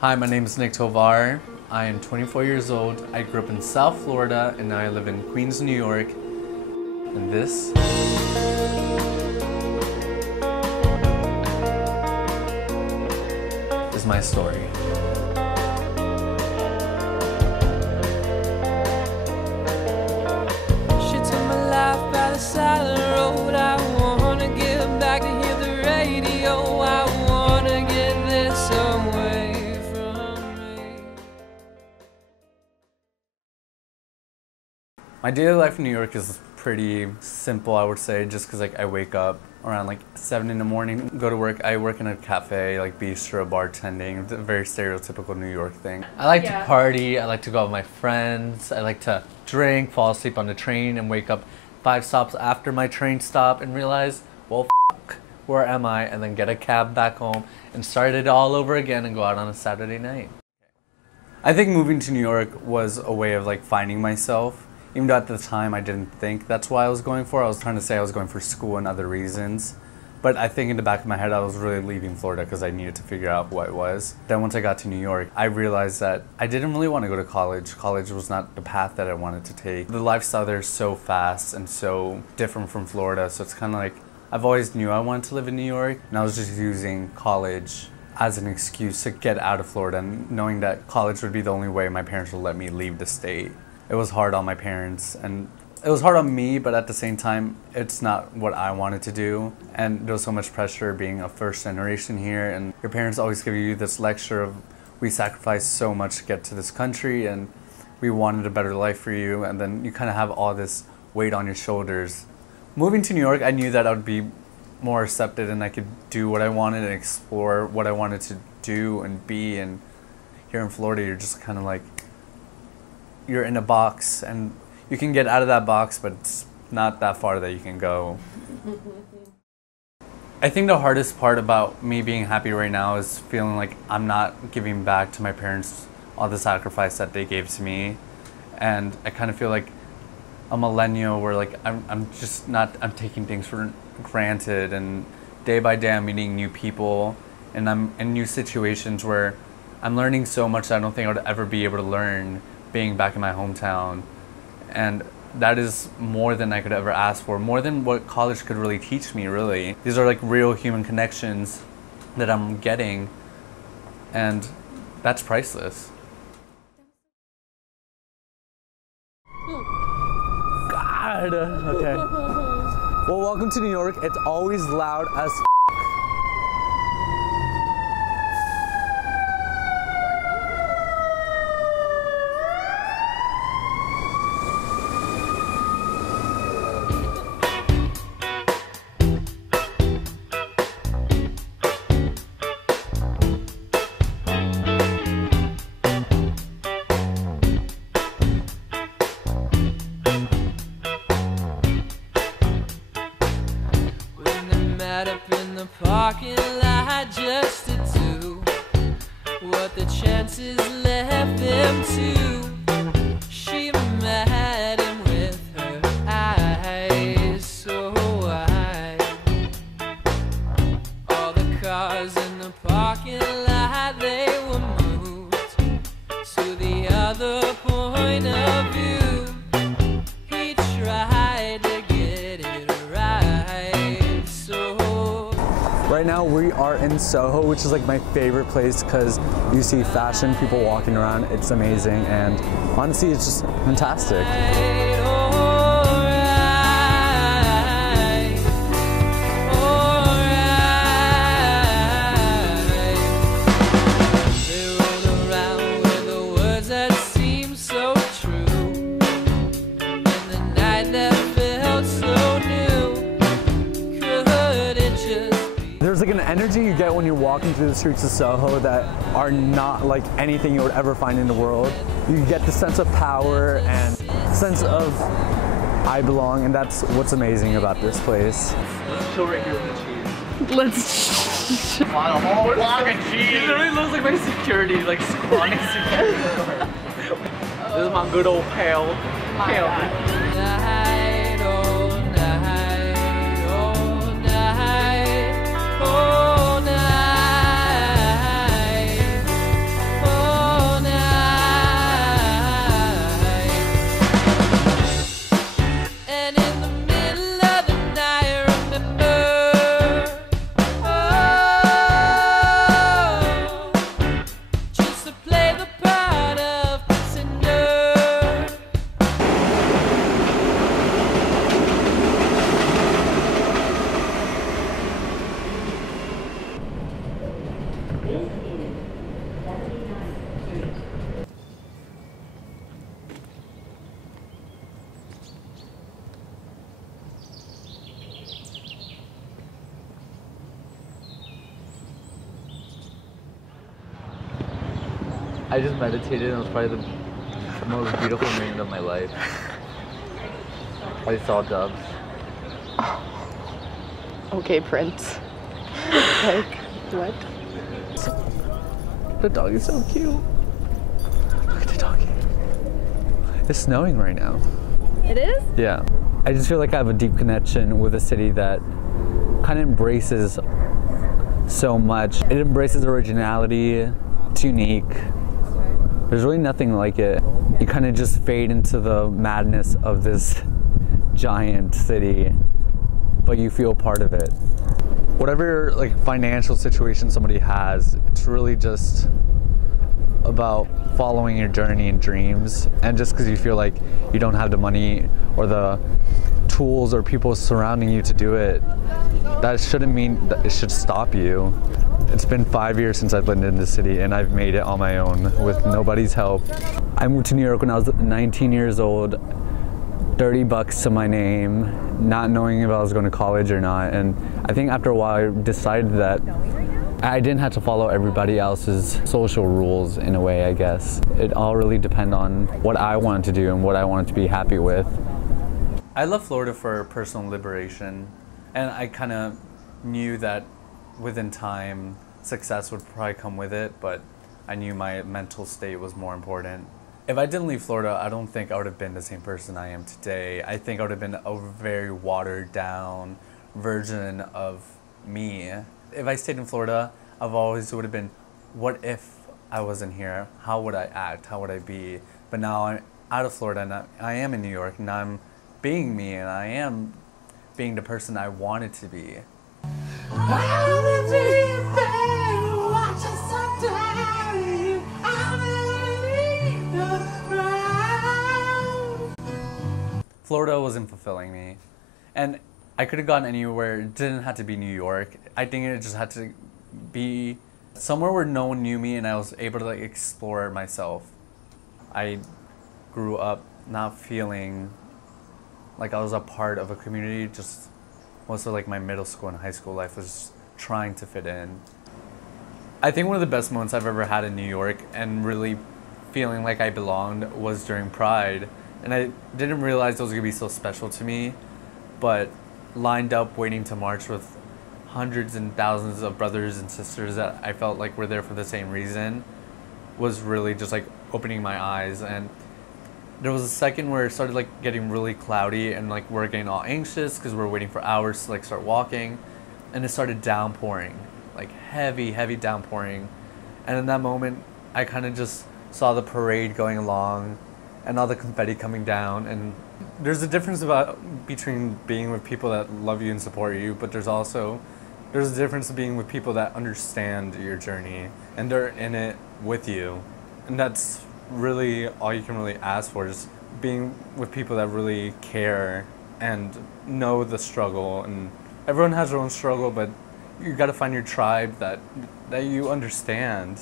Hi, my name is Nick Tovar. I am 24 years old. I grew up in South Florida and now I live in Queens, New York. And this is my story. She took my life by the side of the road. I wanna get back to hear the radio. I wanna get this away from me. My daily life in New York is pretty simple, I would say, just because I wake up around 7 in the morning, go to work. I work in a cafe, bistro, bartending. It's a very stereotypical New York thing. I like to party, I like to go out with my friends, I like to drink, fall asleep on the train, and wake up 5 stops after my train stop and realize, well, where am I? And then get a cab back home and start it all over again and go out on a Saturday night. I think moving to New York was a way of finding myself. Even though at the time I didn't think that's what I was going for. I was trying to say I was going for school and other reasons. But I think in the back of my head I was really leaving Florida because I needed to figure out what it was. Then once I got to New York, I realized that I didn't really want to go to college. College was not the path that I wanted to take. The lifestyle there is so fast and so different from Florida. So it's kind of I've always knew I wanted to live in New York. And I was just using college as an excuse to get out of Florida, and knowing that college would be the only way my parents would let me leave the state. It was hard on my parents and it was hard on me, but at the same time, it's not what I wanted to do. And there was so much pressure being a first generation here, and your parents always give you this lecture of, we sacrificed so much to get to this country and we wanted a better life for you, and then you kind of have all this weight on your shoulders. Moving to New York, I knew that I would be more accepted and I could do what I wanted and explore what I wanted to do and be. And here in Florida, you're just kind of you're in a box and you can get out of that box, but it's not that far that you can go. I think the hardest part about me being happy right now is feeling like I'm not giving back to my parents all the sacrifice that they gave to me. And I kind of feel like a millennial where I'm just not, I'm taking things for granted, and day by day I'm meeting new people and I'm in new situations where I'm learning so much that I don't think I would ever be able to learn being back in my hometown. And that is more than I could ever ask for, more than what college could really teach me, really. These are real human connections that I'm getting, and that's priceless. God, okay. Well, welcome to New York. It's always loud as up in the parking lot just to do what the chances left them to. She met him with her eyes so wide. All the cars in the parking lot, they were moved to the other point of view. He tried to get it right, so right now we are in Soho, which is my favorite place because you see fashion people walking around. It's amazing, and honestly it's just fantastic. There's an energy you get when you're walking through the streets of Soho that are not like anything you would ever find in the world. You get the sense of power and sense of I belong, and that's what's amazing about this place. Let's chill right here with the cheese. Let's on a whole block of cheese. It literally looks like my security, squatting security. This is my good old pal. I just meditated and it was probably the most beautiful moment of my life. I saw doves. Okay, Prince. Like, what? The dog is so cute. Look at the doggy. It's snowing right now. It is? Yeah. I just feel like I have a deep connection with a city that kind of embraces so much. It embraces originality. It's unique. There's really nothing like it. You kind of just fade into the madness of this giant city, but you feel part of it. Whatever like financial situation somebody has, it's really just about following your journey and dreams. And just because you feel like you don't have the money or the tools or people surrounding you to do it, that shouldn't mean that it should stop you. It's been 5 years since I've lived in this city and I've made it on my own with nobody's help. I moved to New York when I was 19 years old, 30 bucks to my name, not knowing if I was going to college or not. And I think after a while I decided that I didn't have to follow everybody else's social rules in a way, I guess. It all really depends on what I wanted to do and what I wanted to be happy with. I love Florida for personal liberation, and I kind of knew that within time success would probably come with it, but I knew my mental state was more important. If I didn't leave Florida, I don't think I would have been the same person I am today. I think I would have been a very watered down version of me. If I stayed in Florida, I've always would have been, what if I wasn't here? How would I act? How would I be? But now I'm out of Florida and I am in New York and I'm being me and I am being the person I wanted to be. Florida wasn't fulfilling me, and I could have gone anywhere. It didn't have to be New York. I think it just had to be somewhere where no one knew me and I was able to like explore myself. I grew up not feeling like I was a part of a community. Just most of like my middle school and high school life was just trying to fit in. I think one of the best moments I've ever had in New York and really feeling like I belonged was during Pride. And I didn't realize it was gonna be so special to me, but lined up waiting to march with hundreds and thousands of brothers and sisters that I felt like were there for the same reason was really just like opening my eyes. And there was a second where it started like getting really cloudy and like we're getting all anxious because we're waiting for hours to like start walking, and it started downpouring, like heavy downpouring. And in that moment I kind of just saw the parade going along and all the confetti coming down. And there's a difference between being with people that love you and support you, but there's a difference being with people that understand your journey and they're in it with you. And that's really all you can really ask for, just being with people that really care and know the struggle. And everyone has their own struggle, but you got to find your tribe that you understand,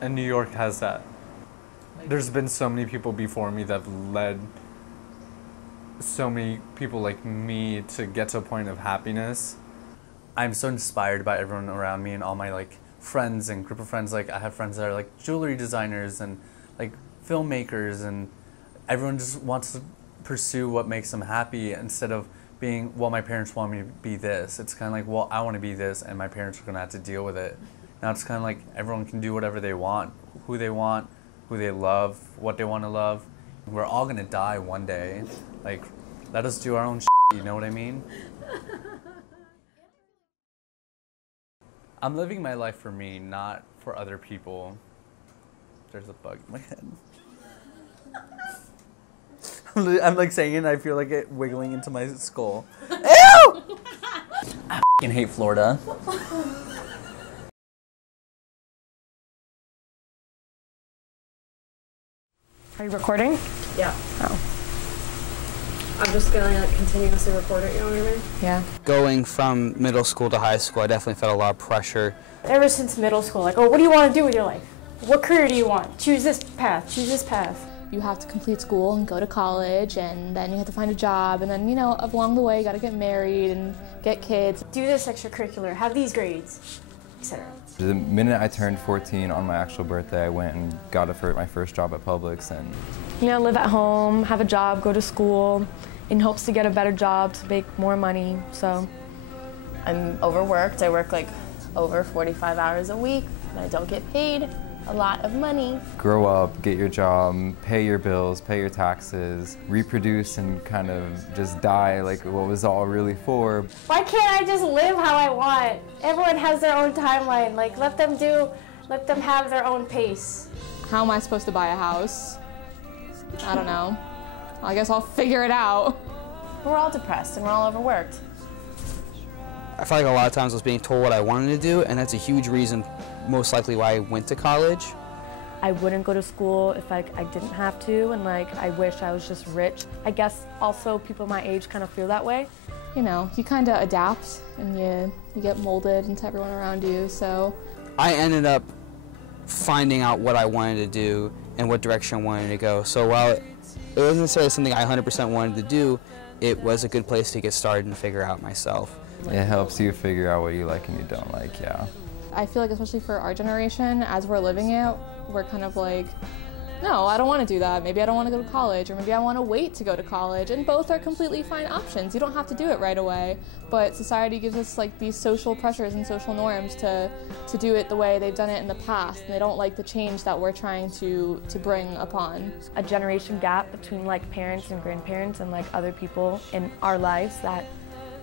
and New York has that. There's been so many people before me that have led so many people like me to get to a point of happiness. I'm so inspired by everyone around me and all my like friends and group of friends. Like I have friends that are like jewelry designers and like filmmakers, and everyone just wants to pursue what makes them happy instead of being, well, my parents want me to be this. It's kind of like, well, I want to be this and my parents are going to have to deal with it. Now it's kind of like everyone can do whatever they want, who they want, who they love, what they want to love. We're all gonna die one day. Like, let us do our own shit, you know what I mean? I'm living my life for me, not for other people. There's a bug in my head. I'm like saying it and I feel like it wiggling into my skull. Ew! I f***ing hate Florida. Are you recording? Yeah. Oh. I'm just gonna like continuously record it, you know what I mean? Yeah. Going from middle school to high school, I definitely felt a lot of pressure. Ever since middle school, like, oh, what do you want to do with your life? What career do you want? Choose this path, choose this path. You have to complete school and go to college, and then you have to find a job, and then, you know, along the way you gotta get married and get kids. Do this extracurricular, have these grades. etc. The minute I turned 14 on my actual birthday, I went and got my first job at Publix. And You know, live at home, have a job, go to school, in hopes to get a better job, to make more money, so. I'm overworked. I work like over 45 hours a week, and I don't get paid a lot of money. Grow up, get your job, pay your bills, pay your taxes, reproduce and kind of just die like what was all really for. Why can't I just live how I want? Everyone has their own timeline. Like, let them have their own pace. How am I supposed to buy a house? I don't know. I guess I'll figure it out. We're all depressed and we're all overworked. I feel like a lot of times I was being told what I wanted to do, and that's a huge reason, most likely, why I went to college. I wouldn't go to school if I didn't have to, and like, I wish I was just rich. I guess also people my age kind of feel that way. You know, you kind of adapt and you get molded into everyone around you, so. I ended up finding out what I wanted to do and what direction I wanted to go. So while it wasn't necessarily something I 100% wanted to do, it was a good place to get started and figure out myself. It helps you figure out what you like and you don't like, yeah. I feel like especially for our generation, as we're living it, we're kind of like, no, I don't want to do that. Maybe I don't want to go to college, or maybe I want to wait to go to college, and both are completely fine options. You don't have to do it right away, but society gives us like these social pressures and social norms to do it the way they've done it in the past, and they don't like the change that we're trying to bring upon. A generation gap between like parents and grandparents and like other people in our lives that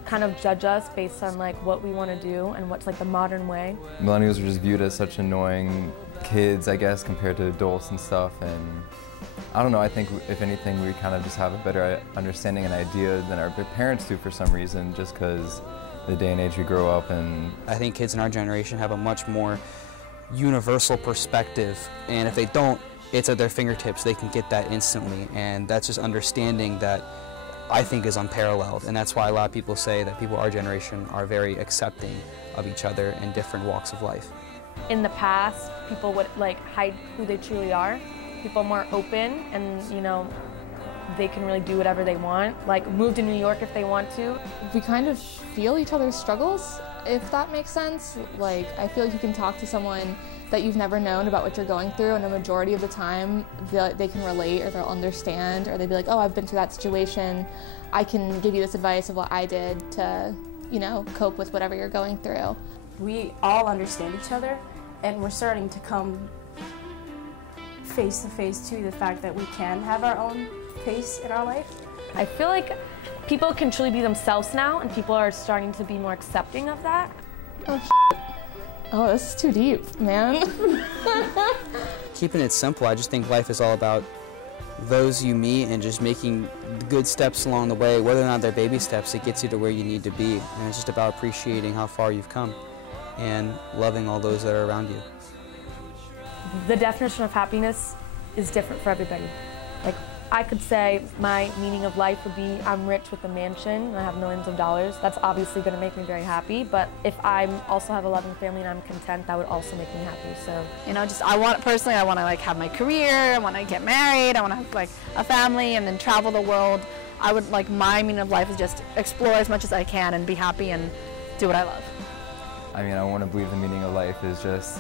kind of judge us based on like what we want to do and what's like the modern way. Millennials are just viewed as such annoying kids, I guess, compared to adults and stuff, and I don't know, I think if anything we kind of just have a better understanding and idea than our parents do for some reason, just because the day and age we grow up in. I think kids in our generation have a much more universal perspective, and if they don't, it's at their fingertips. They can get that instantly, and that's just understanding that I think is unparalleled, and that's why a lot of people say that people our generation are very accepting of each other in different walks of life. In the past, people would like hide who they truly are. People are more open and, you know, they can really do whatever they want, like move to New York if they want to. We kind of feel each other's struggles, if that makes sense. Like, I feel like you can talk to someone that you've never known about what you're going through, and a majority of the time they can relate, or they'll understand, or they'd be like, oh, I've been through that situation. I can give you this advice of what I did to, you know, cope with whatever you're going through. We all understand each other, and we're starting to come face to face to the fact that we can have our own pace in our life. I feel like people can truly be themselves now, and people are starting to be more accepting of that. Oh, shit. Oh, this is too deep, man. Keeping it simple, I just think life is all about those you meet and just making good steps along the way. Whether or not they're baby steps, it gets you to where you need to be. And it's just about appreciating how far you've come and loving all those that are around you. The definition of happiness is different for everybody. Like, I could say my meaning of life would be I'm rich with a mansion and I have millions of dollars. That's obviously going to make me very happy, but if I also have a loving family and I'm content, that would also make me happy. So, you know, just I want to like have my career, I want to get married, I want to have like a family and then travel the world. I would like my meaning of life is just explore as much as I can and be happy and do what I love. I mean, I want to believe the meaning of life is just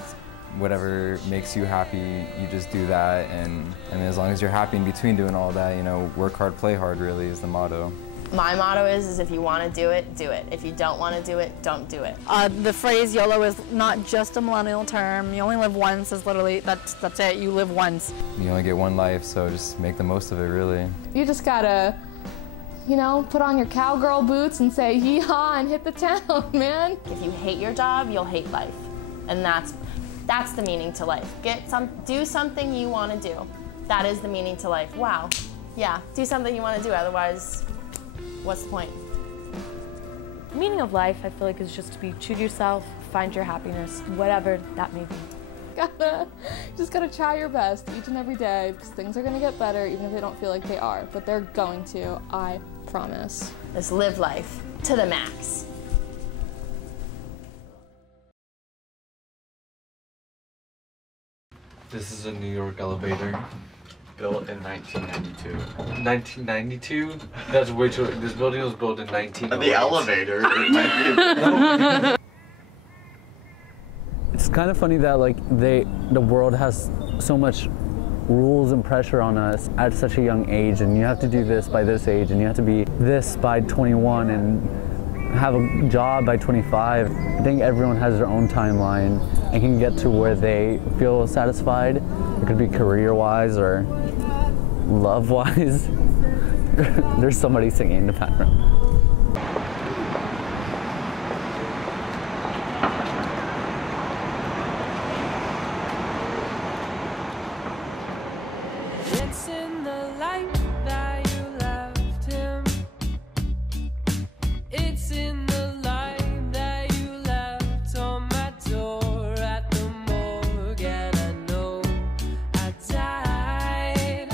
whatever makes you happy, you just do that, and as long as you're happy in between doing all that, you know, work hard, play hard really is the motto. My motto is if you want to do it, do it. If you don't want to do it, don't do it. The phrase YOLO is not just a millennial term. You only live once is literally, that's it, you live once. You only get one life, so just make the most of it, really. You just gotta, you know, put on your cowgirl boots and say yee-haw and hit the town, man. If you hate your job, you'll hate life. And that's the meaning to life. Do something you want to do. That is the meaning to life. Wow. Yeah, do something you want to do, otherwise, what's the point? the meaning of life, I feel like, is just to be true to yourself, find your happiness, whatever that may be. Just gotta try your best each and every day, because things are gonna get better even if they don't feel like they are, but they're going to, I promise. Just live life to the max. This is a New York elevator built in 1992. 1992? That's way too. This building was built in 1908. The elevator. It might be. kind of funny that like the world has so much rules and pressure on us at such a young age, and you have to do this by this age, and you have to be this by 21 and have a job by 25. I think everyone has their own timeline and can get to where they feel satisfied. It could be career-wise or love-wise. There's somebody singing in the background. It's in the light that you left him. It's in the light that you left on my door at the morgue. And I know I died,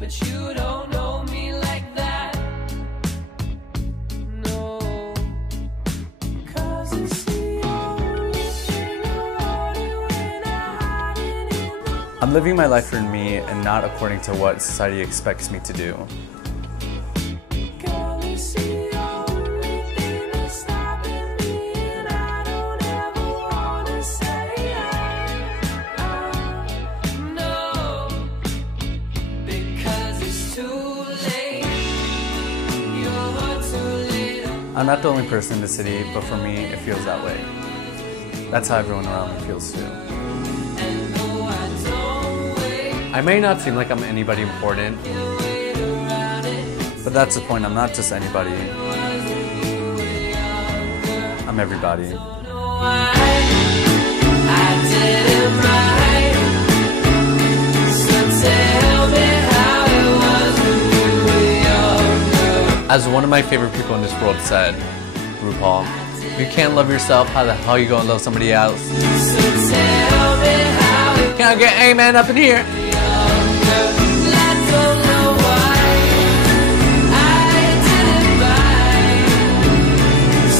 but you don't know me like that. No, 'cause it's the only thing I wanted when I hide it in the I'm living my life for me and not according to what society expects me to do. girl, it's the only thing that's stopping me, and I don't ever wanna say no, because it's too late. You're too late. I'm not the only person in the city, but for me, it feels that way. That's how everyone around me feels too. And though I don't wait, I may not seem like I'm anybody important, wait around it. but that's the point. I'm not just anybody. I'm everybody. Know why I didn't write. So tell me how it was when you were younger. As one of my favorite people in this world said, RuPaul, if you can't love yourself, how the hell are you gonna love somebody else? So tell me how it Can I get amen up in here? I don't know why I didn't buy.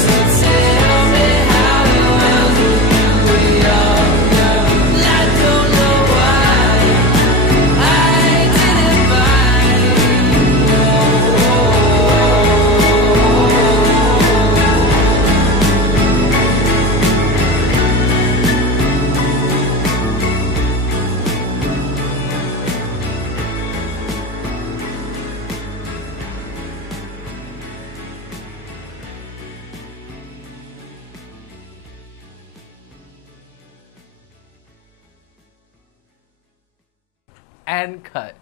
So tell me how it was when you were younger. I don't know why I didn't And cut.